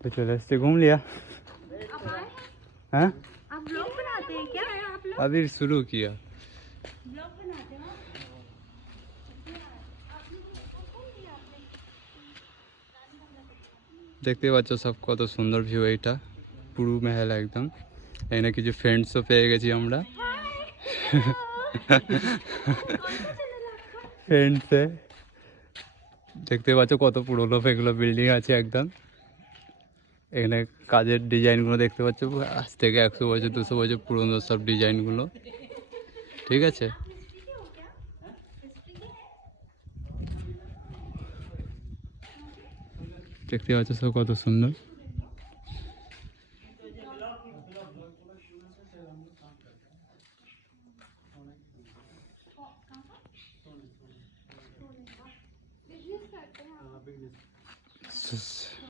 तो चलो इससे घूम लिया। हाँ आप ब्लॉग बनाते हैं क्या? आप लोग अभी शुरू किया। ब्लॉग बनाते हो? দেখতে পাচ্ছ সব কত সুন্দর ভিউ, এইটা পুরু মেহেল একদম। এই না কিছু ফ্রেন্ডসও পেয়ে গেছি আমরা ফ্রেন্ডসে। দেখতে পাচ্ছ কত পুরোনো এগুলো বিল্ডিং আছে একদম। এখানে কাজের ডিজাইনগুলো দেখতে পাচ্ছ, আজ থেকে 100 বছর 200 বছর পুরোনো সব ডিজাইনগুলো। ঠিক আছে, দেখতে পাচ্ছ সব কত সুন্দর।